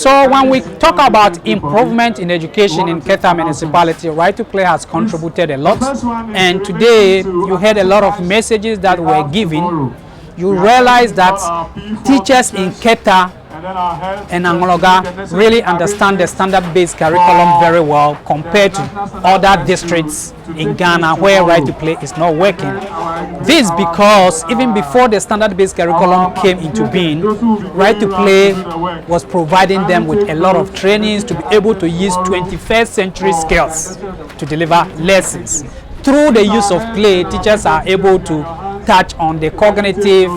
So when we talk about improvement in education in Keta municipality, Right to Play has contributed a lot. And today you heard a lot of messages that were given. You realize that teachers in Keta and Anloga really understand the standard-based curriculum very well compared to other districts in Ghana where Right to Play is not working. This because even before the standard-based curriculum came into being, Right to Play was providing them with a lot of trainings to be able to use 21st century skills to deliver lessons. Through the use of play, teachers are able to touch on the cognitive,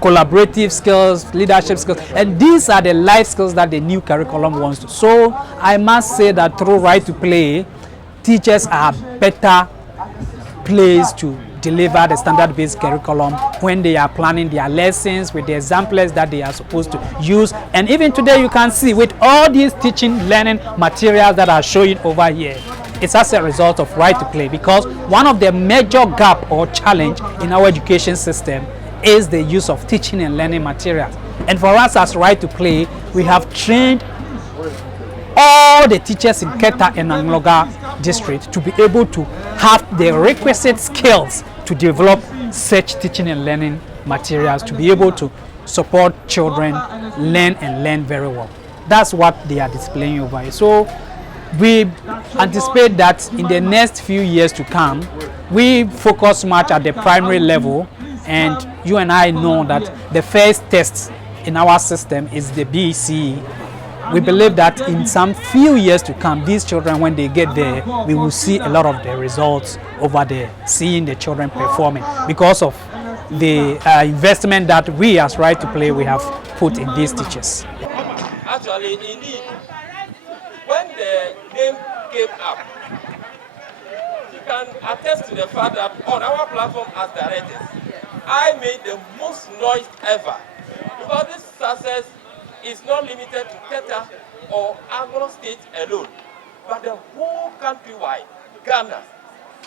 collaborative skills, leadership skills, and these are the life skills that the new curriculum wants to. So I must say that through Right to Play, teachers are better placed to deliver the standard-based curriculum when they are planning their lessons with the exemplars that they are supposed to use. And even today you can see with all these teaching learning materials that are showing over here, it's as a result of Right to Play, because one of the major gap or challenge in our education system is the use of teaching and learning materials. And for us as Right to Play, we have trained all the teachers in Keta and Anloga district to be able to have the requisite skills to develop such teaching and learning materials to be able to support children learn very well. That's what they are displaying over here. So we anticipate that in the next few years to come, we focus much at the primary level, and you and I know that the first test in our system is the BECE. We believe that in some few years to come, these children, when they get there, we will see a lot of the results over there, seeing the children performing because of the investment that we as Right to Play we have put in these teachers. Actually, indeed, when the name came up, you can attest to the fact that on our platform as directors, I made the most noise ever, because this success is not limited to Keta or Agro State alone, but the whole countrywide, Ghana.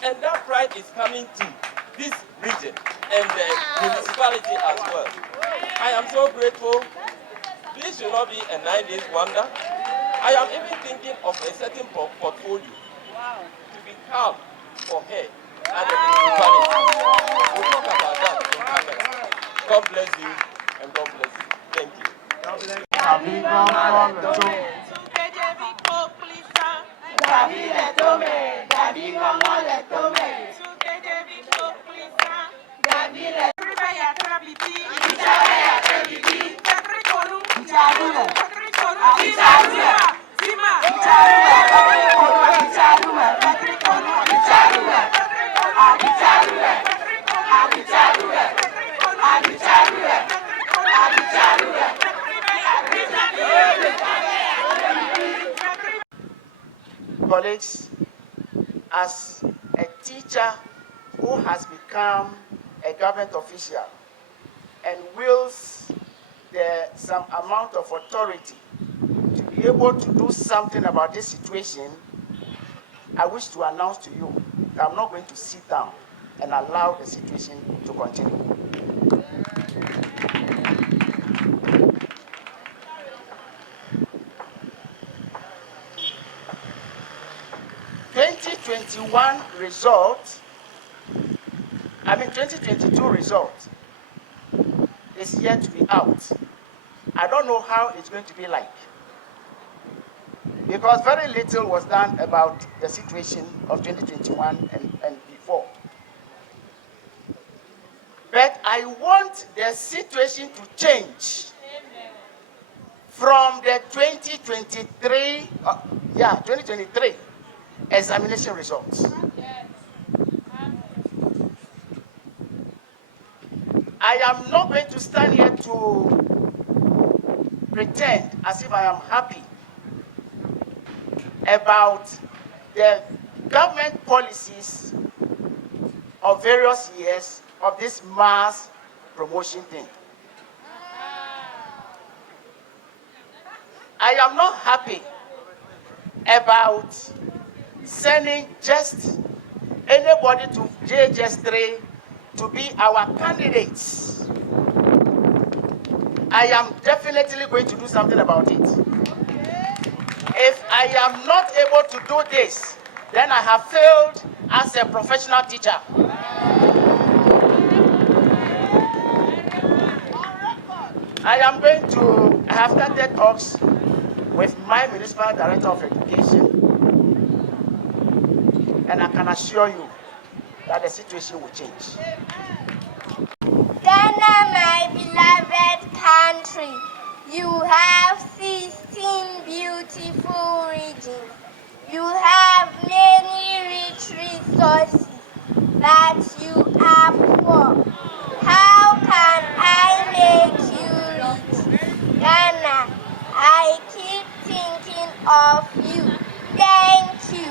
And that pride is coming to this region and the municipality as well. I am so grateful. This should not be a 9 days wonder. I am even thinking of a certain portfolio to be calm for her and the municipality. We'll talk about that in camera. God bless you and God bless you. Thank you. Colleagues, as a teacher who has become a government official and wields some amount of authority to be able to do something about this situation, I wish to announce to you that I'm not going to sit down and allow the situation to continue. 2021 result, 2022 result is yet to be out. I don't know how it's going to be like, because very little was done about the situation of 2021 and before. But I want the situation to change. from the 2023 examination results. I am not going to stand here to pretend as if I am happy about the government policies of various years of this mass promotion thing. I am not happy about sending just anybody to GES 3 to be our candidates. I am definitely going to do something about it. If I am not able to do this, then I have failed as a professional teacher. I have started talks with my municipal director of education, and I can assure you that the situation will change. Ghana, my beloved country, you have 16 beautiful regions. You have many rich resources, but you are poor. How can I make you rich? Ghana, I keep thinking of you. Thank you.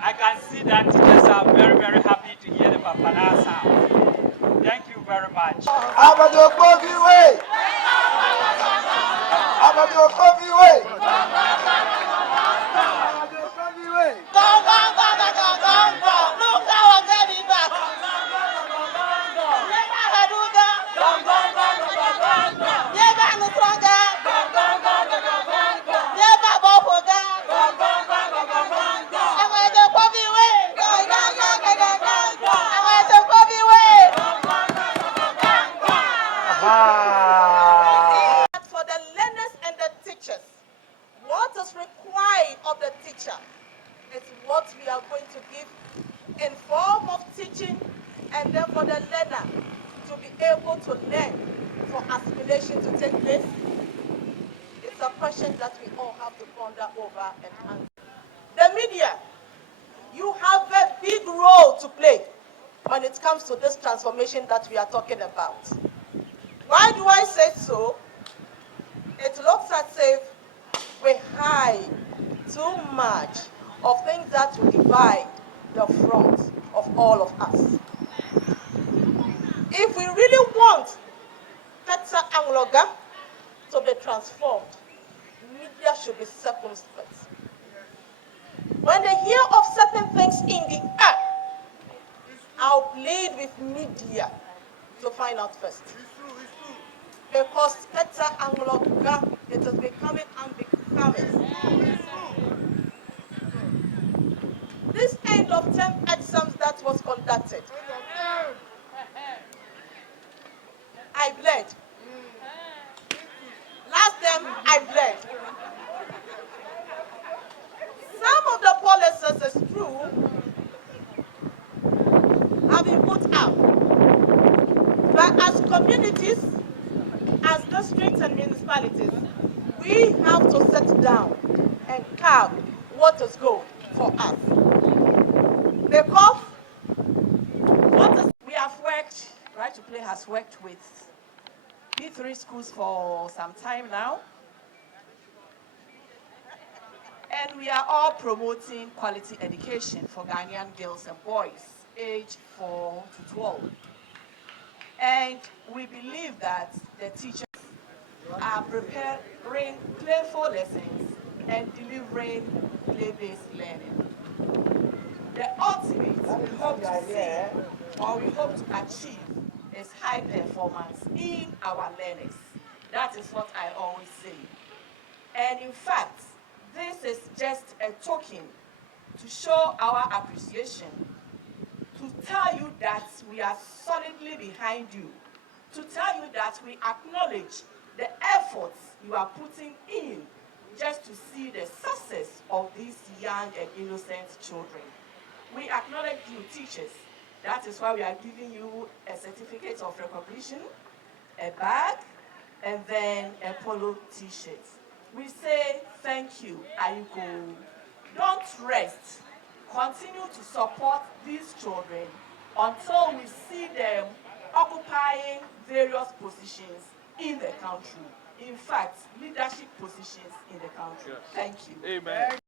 I can see that teachers are very, very happy to hear the Papana sound. Thank you very much. For the learners and the teachers, what is required of the teacher is what we are going to give in form of teaching, and then for the learner to be able to learn, for assimilation to take place. It's a question that we all have to ponder over and answer. The media, you have a big role to play when it comes to this transformation that we are talking about. Why do I say so? It looks as if we hide too much of things that will divide the front of all of us. If we really want Keta and Anloga to be transformed, media should be circumspect. When they hear of certain things in the air, I'll plead with media to find out first. Because Keta and Anloga, it is becoming unbecoming. This end of term exams that was conducted, I bled. Last term, I bled. Some of the policies, is true, have been put out. But as communities, as districts and municipalities, we have to sit down and carve what is good for us. Because we have worked, Right to Play has worked with P3 schools for some time now. And we are all promoting quality education for Ghanaian girls and boys aged 4 to 12. And we believe that the teachers are preparing playful lessons and delivering play-based learning. The ultimate we hope to see, or we hope to achieve, is high performance in our learners. That is what I always say. And in fact, this is just a token to show our appreciation, to tell you that we are solidly behind you to tell you that we acknowledge the efforts you are putting in just to see the success of these young and innocent children. We acknowledge you, teachers. That is why we are giving you a certificate of recognition, a bag, and then a polo t-shirt. We say thank you, Ayuko. Don't rest. Continue to support these children until we see them occupying various positions in the country. In fact, leadership positions in the country. Thank you. Amen.